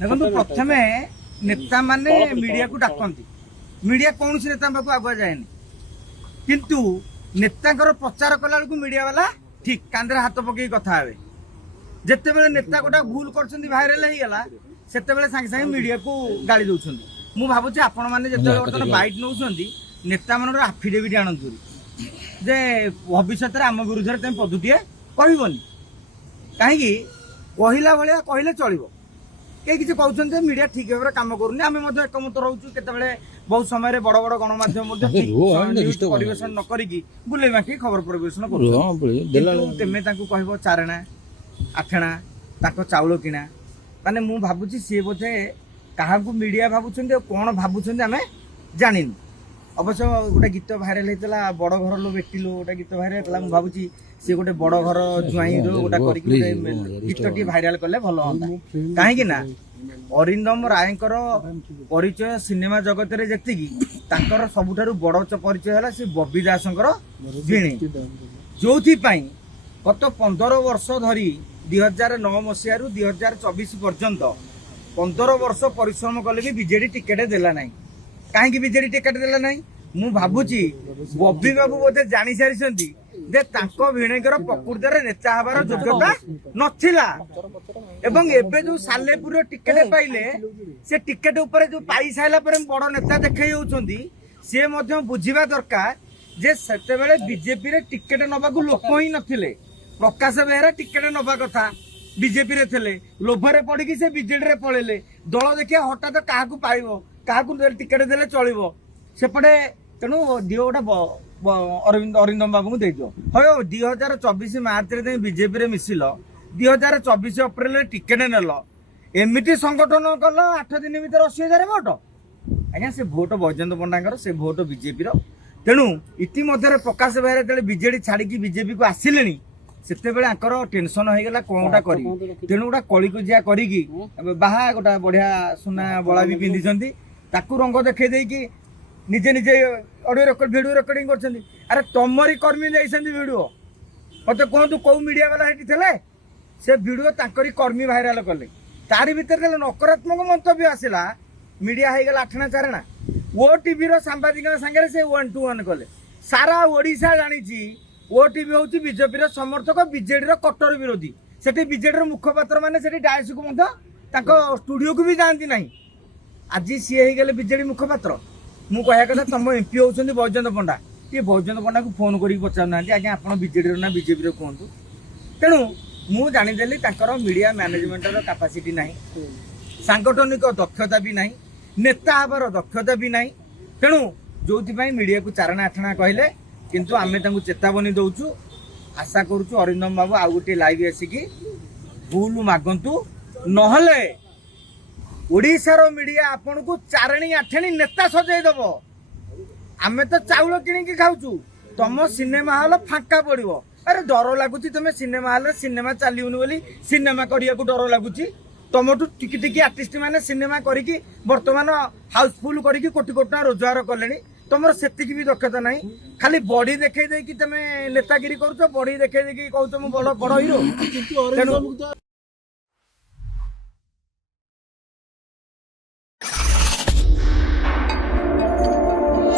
देखो प्रथमे नेता माने मीडिया को डाकती मीडिया कौन सी नेता पाखु आगुआ जाएनि किंतु नेता प्रचार कला बेलू मीडिया वाला ठीक कांदे हाथ पकई कथा हे जिते बड़े नेता गोटा भूल कर भाइराल होगा से सागे सागे मीडिया को गाड़ी दौरान मु भावुँ आपण मैंने जो बर्तमान बैट नौ नेता मान आफिडेविट आणतु जे भविष्य आम विरुद्ध में तुम पदुटे कहबनी कहीं कहला भाया कहले चलो कई किसी कहते मीडिया ठीक भाव में कम करूनी आम एकमत रोचु केतबेले बहुत समय बड़ बड़ गणमाध्यम परिवेशन न करी बुले बाकी खबर परिवेशन कर कह चारणा आठणा ताक चाउल किणा माने मु भावुची सी बोधे क्या मीडिया भावुं कौन भावुं आम जानी अवश्य गोटे गीत भाइराल होता बड़ घर लो बेटी लो गोटे गीत भाइराल होता मुझे भावुची सी गोटे बड़ घर जुआई गोटा गीत टी भाइराल कले भल हाँ कहीं अरिंदम रायकर परिचय सिनेमा जगत रे जेतिकी तांकर सबुठारु बड़ परिचय है सी बबी दासंकर भिणी जो गत 15 वर्ष धरी 2009 मसीह 2024 पर्यंत 15 वर्ष परिश्रम कले भी बीजेडी टिकेट देला नहीं कहीं बीजेडी टिकेट देला नहीं मु भावुची बबी बाबू बोधे जानी सारी जे तांको भिणेकर प्रकृत नेता हबार योग्यता नथिला एवं एबे जो सालेपुर टिकेट पाइले से टिकेट ऊपर जो पाई साइला पर बड़ नेता देखै होउछंदी से मध्य बुझिबा दरकार जे सेते बेले बीजेपी रे टिकेट नबाकू लोक ही नथिले प्रकाश बेहरा टिकेट नबा कथा बीजेपी रे थिले लोभरे पड़ी कि से बीजेडी रे पळेले दल देखिया हठात काहाकू पाइबो काहाकू टिकेट देले चलिबो सेपटे तेणु दियो गोटे अरिंदम बाबू को देदियो हो 2024 मार्च रे बीजेपी रे मिसिल 2024 अप्रैल टिकेट नेल एमती संगठन कल 8 दिन भीतर 80,000 भोट आज्ञा से भोट बैजयंत पंडा से भोट बीजेपी तेणु इतिमध्य प्रकाश बेहरा जो बीजेडी छाड़ी बीजेपी को आसिले से टेंशन हो गला कौन गोटा करी तेणु गोटा कलिकुजिया करी बाहा गोटा बढ़िया सुना बड़ा भी पिंधि ताकू रंग देखई देकी निजे निजे ऑडियो रेकर्ड वीडियो रेकर्डिंग कर अरे तुमरी कर्मी जाइछन्ती वीडियो मत कहतु कौ मीडिया वाला हेटी थे से वीडियो ताकरी कर्मी भाइराल कले तारी भितर नकारात्मक मंतव्य आसला मीडिया हो गला आठना चारणा ओटीवी सांबादिक सागर से 1-to-1 कले सारा ओडिशा जानी ओटीवी हूँ बीजेपी समर्थक बीजेडी कट्टर विरोधी से बीजेडी मुखपात्र मैंने डायस को स्टूडियो को भी जाती ना आज सी हो गले बीजेडी मुखपात्र मु कह कथा तुम एमपी होती बैजयंत पंडा ये बैजयंत पंडा को फोन कर पचार आज्ञा आप बीजेडी ना बीजेपी कहतु तेणु मु जानीदेली मीडिया मैनेजमेंट कैपेसिटी ना सांगठनिक दक्षता भी ना नेता हबार दक्षता भी ना तेणु जो मीडिया को चारणा आठना कहले किंतु आमे तांकु चेतावनी दौचु आशा करूचु अरिंदम बाबू आउ गोटे लाइव आसिकी भूल मागंतु नहले ओडिशार मीडिया आपन को चारणी आठणी नेता सजाई दब आमे तो चाउल किणी खाऊचु तुम सिनेमा हॉल फांका पड़ो अरे डर लगुच तुम सिनेमा हॉल सिनेमा चलुनि बोली सिनेमा करिया को डर लगुच तुमठू टिकी टिकी आर्टिस्ट मैंने सिनेमा करी बर्तमान हाउसफुल करी कोटी कोटी टका रोजगार कले तुम से भी दक्षता ना खाली बॉडी देखई तुम नेतागिरी कर बॉडी देखई कहू तुम बड़ बड़ हिरो